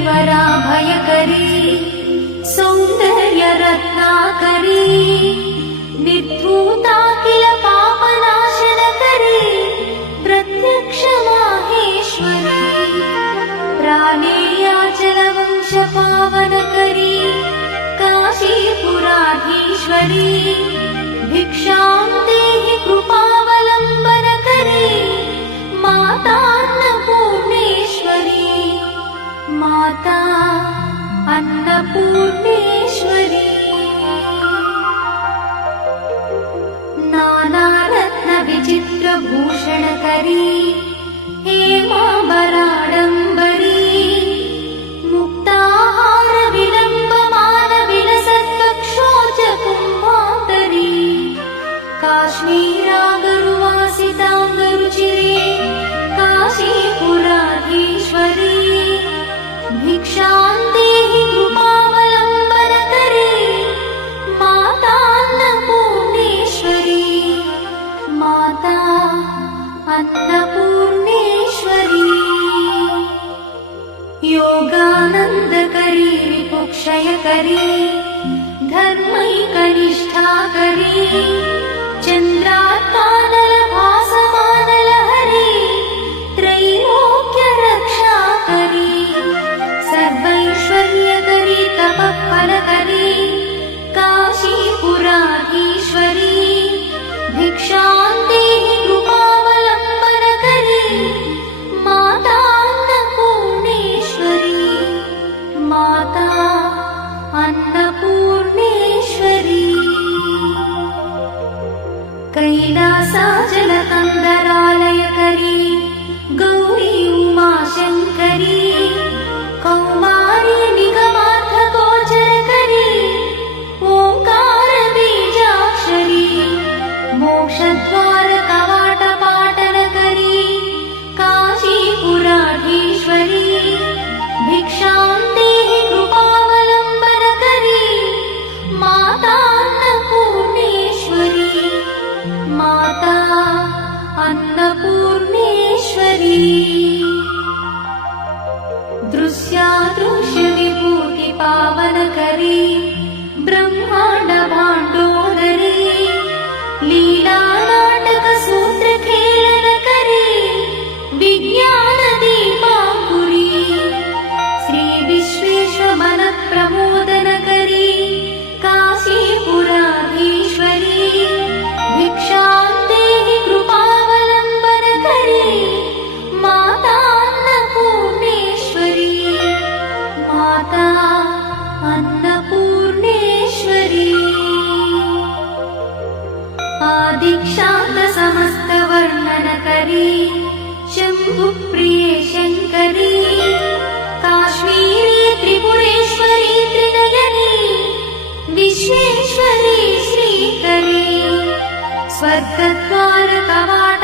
करीवरा भयकरी सौंदर्य रत्नाकरी निर्धूता किल पापनाशनकरी प्रत्यक्ष माहेश्वरी प्राणेयाचलवंश पावनकरी काशीपुराधीश्वरी भिक्षां देहि कृपावलम्बनकरी मातान्नपूर्णेश्वरी माता अन्नपूर्णेश्वरी नानारत्न विचित्रभूषणकरी हेमाम्बराडम्बरी मुक्ताहार विलम्बमान विलसत्कक्षोच कुम्भान्तरी काश्मीरागरुवासिताङ्गरुचिरे काशीपुराधीश्वरी भिक्षां देहि कृपावलम्बनकरी मातान्नपूर्णेश्वरी माता अन्नपूर्णेश्वरी योगानन्दकरी विपुक्षयकरी धर्मैकनिष्ठाकरी चन्द्रात्मानलभासमानलहरी त्रैलोक्यरक्षाकरी सर्वैश्वर्यकरी तपःफलकरी काशीपुराधीश्वरी भिक्षां देहि कृपावलम्बनकरी मातान्नपूर्णेश्वरी माता अन्नपूर्णेश्वरी कैलासाचलकन्दरालयकरी गौरी उमाशङ्करी कौमारी निगमार्थगोचरकरी ओङ्कारबीजाक्षरी मोक्षद्वारकवाटपाटनकरी काशीपुराधीश्वरी भिक्षां देहि कृपावलम्बनकरी मातान्नपूर्णेश्वरी माता अन्नपूर्णेश्वरी दृश्यादृश्यविभूतिपावनकरी ब्रह्माण्डभाण्डोदरी लीलानाटकसूत्रखेलनकरी विज्ञानदीपाङ्कुरी श्रीविश्वेश्वरमनःप्रमोदनकरी काशीपुराधीश्वरी भिक्षां देहि कृपावलम्बनकरी मातान्नपूर्णेश्वरी माता अन्नपूर्णेश्वरी आदिक्षान्तसमस्तवर्णनकरी शम्भुप्रिये शङ्करी काश्मीरी त्रिपुरेश्वरी त्रिनयनी विश्वेश्वरी श्रीकरी स्वर्गद्वारकवाट